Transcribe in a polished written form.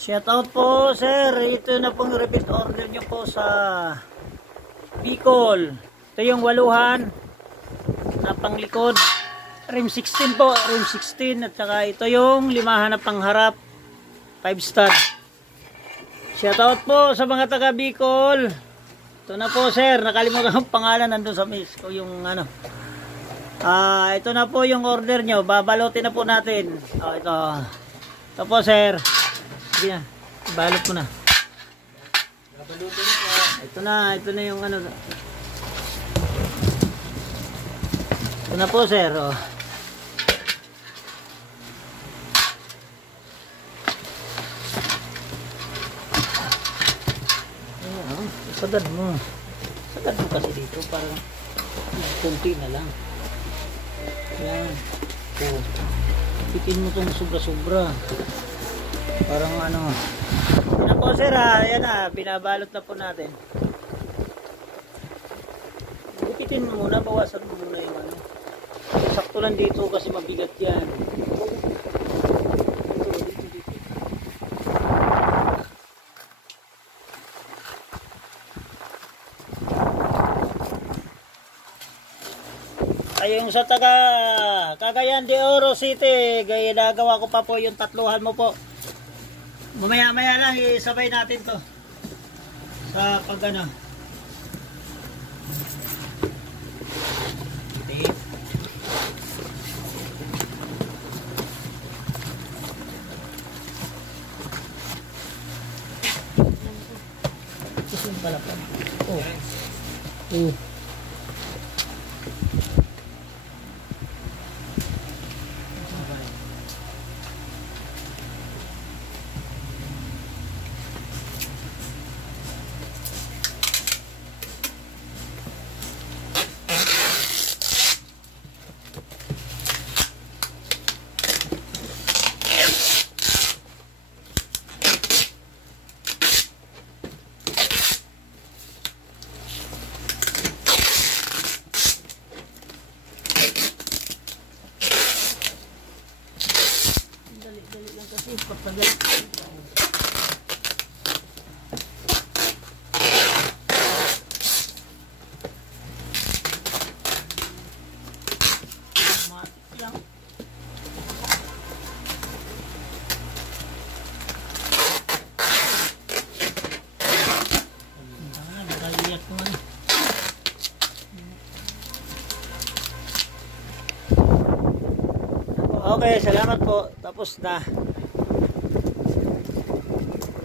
Shout out po sir, ito na pong repeat order nyo po sa Bicol. Ito yung waluhan na panglikod, rim 16 po, rim 16, at saka ito yung limahan na pangharap 5 stud. Shout out po sa mga taga Bicol. Ito na po sir, nakalimutan ang pangalan, nandun sa miss ko yung ano. Ito na po yung order nyo, babalotin na po natin. Ito po sir. Sige na, balot ko na. Ito na yung ano. Ito na po sir. Sagad mo. Sagad mo kasi dito para kunti na lang. Yan. Bikin mo itong sobra-sobra. Parang ano. Yan po sir ha. Yan ha. Binabalot na po natin. Bikitin mo muna. Bawasan mo muna yung ano. Sakto lang dito kasi mabigat yan. Ay yung sa taga Cagayan de Oro City, ginagawa ko pa po yung tatluhan mo po. Mamaya-maya lang isabay natin to sa pagano. Ito pala po. Dali lang kasi pagtagal. Okay, salamat po. Tapos na.